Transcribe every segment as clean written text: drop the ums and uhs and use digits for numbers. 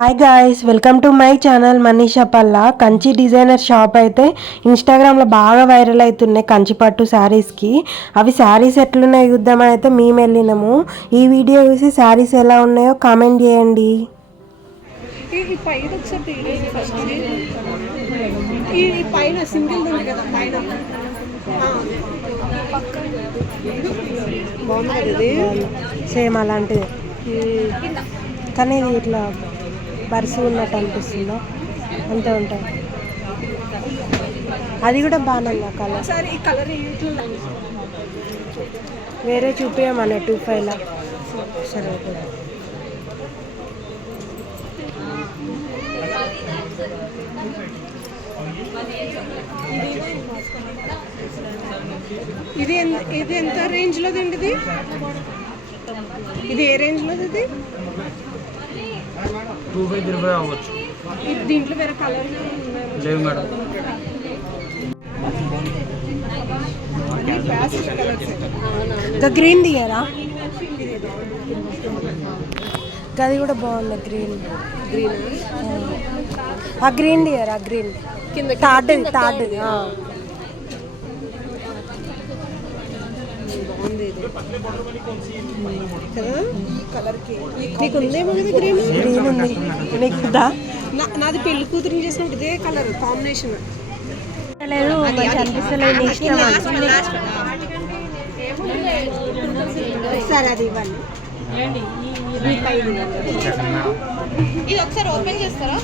Hi guys, welcome to my channel Manisha Palla. Kanchi designer shop అయితే ఇన్స్టాగ్రామ్లో బాగా వైరల్ అవుతున్నాయి కంచి పట్టు శారీస్కి. అవి శారీస్ ఎట్లున్నాయో చూద్దామని అయితే మేము వెళ్ళినాము. ఈ వీడియో చూసి శారీస్ ఎలా ఉన్నాయో కామెంట్ చేయండి. సేమ్ అలాంటిది కానీ ఇది ఇట్లా బరుసు ఉన్నట్టు అనిపిస్తుందా, అంతే ఉంటుంది. అది కూడా బాగానే ఉంది కలర్. వేరే చూపించమన్నా 25లా సరే. ఇది ఎంత రేంజ్లో అండి? ఇది ఏ రేంజ్లో? ఇది 220 అవ్వచ్చు. దీంట్లో వేరే కలర్ లేవు మేడం. ఇంకా గ్రీన్ దిగారా? అది కూడా బాగుంది. ఆ గ్రీన్ దిగారా? గ్రీన్ కింద తాడు బాగుంది. నీకు ఉందేమో కదా గ్రీన్ ఉంది నీకు కదా. నాది పెళ్లి కూతురు చేసినట్టు ఇదే కలర్ కాంబినేషన్ లేదు, మంచి అనిపిస్తలేదు. సరే అది ఇవ్వండి. ఇది ఒకసారి ఓపెన్ చేస్తారా?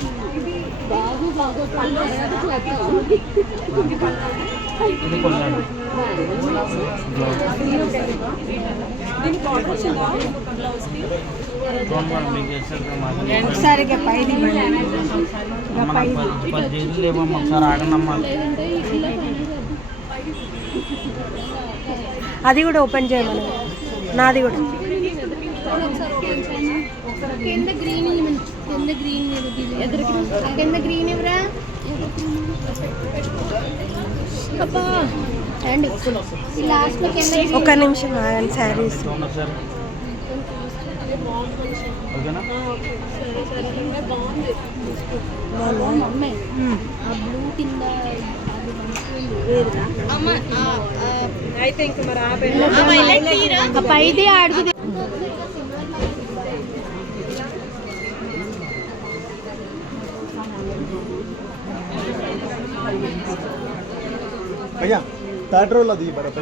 అది కూడా ఓపెన్ చేయమని. నాది కూడా ఒక్క నిమిషం శారీస్ అయితే ఇంక మరి పైది అడుగు. भैया थर्ड रोल दी बराबर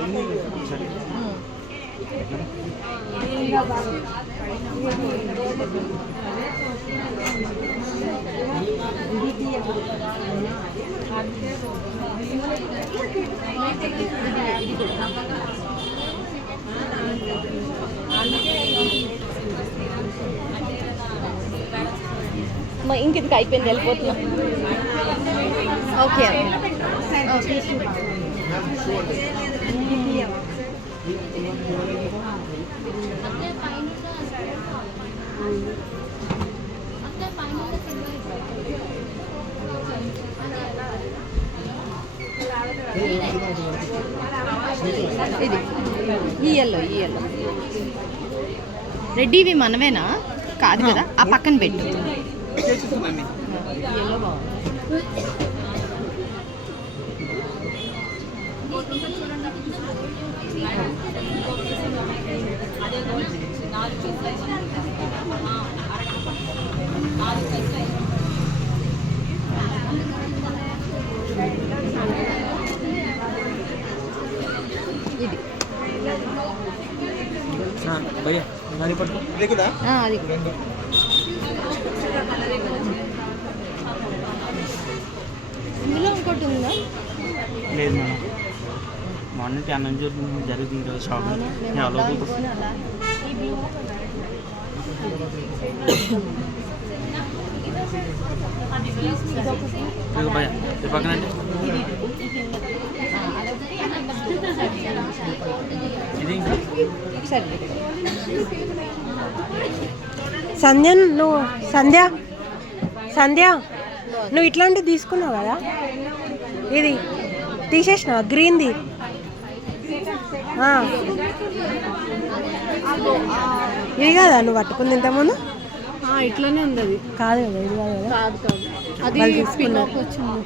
ఇంకిది అయిపోయింది, వెళ్ళిపోతున్నాం. ఓకే ఇది ఈ ఎల్లో రెడ్డి. ఇవి మనవేనా? కాదు కదా, ఆ పక్కన పెట్టు. ఎల్లో బాగుంది. ఇది भैया नानी पट्टू देखुदा అది ఇందులో ఇంకోటి ఉందా? లేదు మేడం, మార్నింగ్ 10 నుంచి జరుగుతుంది కదా షాపింగ్. భయ్యా ఈ పక్కన ఇది ఇంకా సంధ్య నువ్వు ఇట్లాంటివి తీసుకున్నావు కదా, ఇది తీసేసినావా? గ్రీన్ది ఇది కదా నువ్వు పట్టుకుంది ఇంతకుముందు? ఇట్లానే ఉంది అది. కాదు కదా ఇది కాదు కదా. కాదు కాదు, అది పికాక్ వచ్చింది.